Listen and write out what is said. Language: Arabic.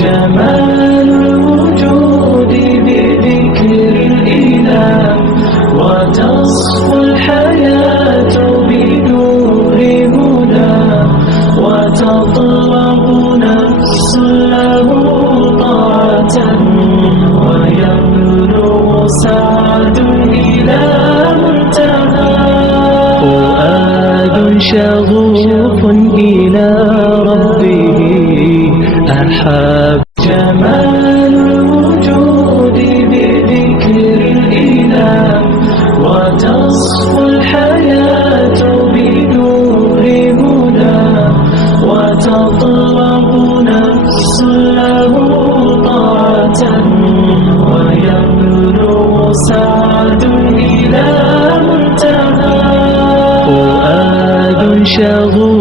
جمال الوجود بذكر الإله، وتصفو الحياة بنور هدى، وتطلب نفس له طاعة، ويبلغ سعد إلى منتهى. فؤاد شغوف إلى ربه أحب. جمال الوجود بذكر الإله، وتصفو الحياة بنور هدى، وتطلب نفس له طاعة، ويبلغ سعد إلى منتهى. فؤاد شغوف